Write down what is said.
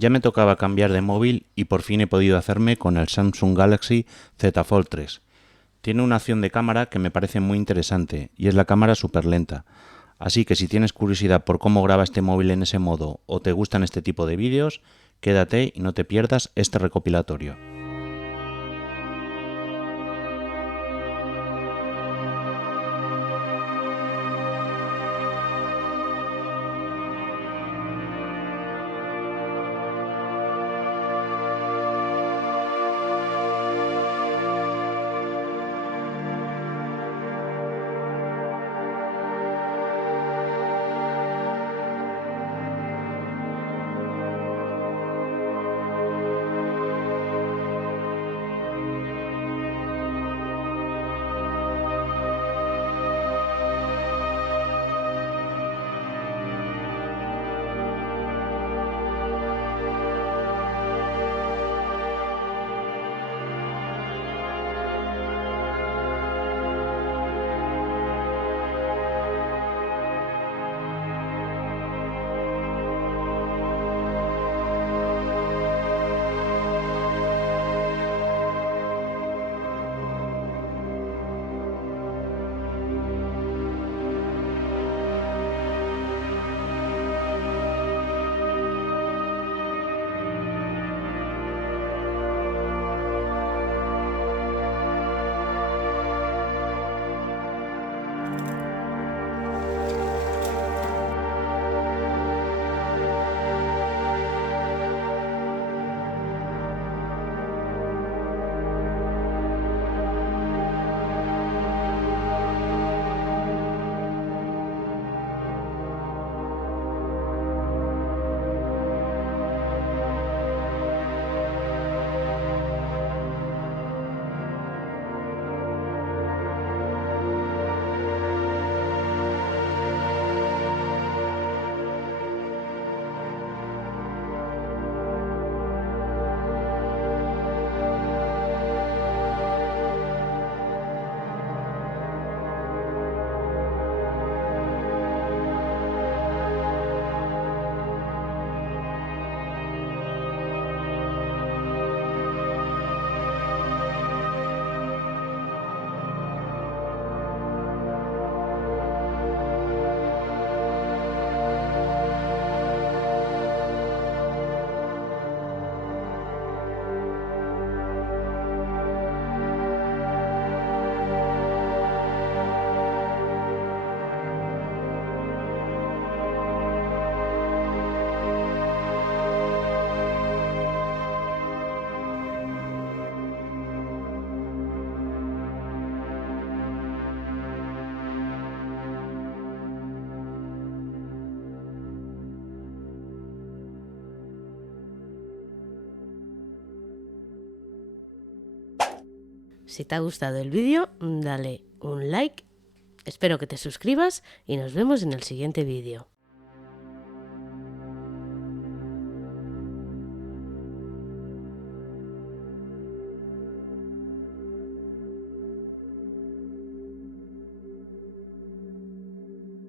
Ya me tocaba cambiar de móvil y por fin he podido hacerme con el Samsung Galaxy Z Fold 3. Tiene una opción de cámara que me parece muy interesante y es la cámara súper lenta. Así que si tienes curiosidad por cómo graba este móvil en ese modo o te gustan este tipo de vídeos, quédate y no te pierdas este recopilatorio. Si te ha gustado el vídeo, dale un like, espero que te suscribas y nos vemos en el siguiente vídeo.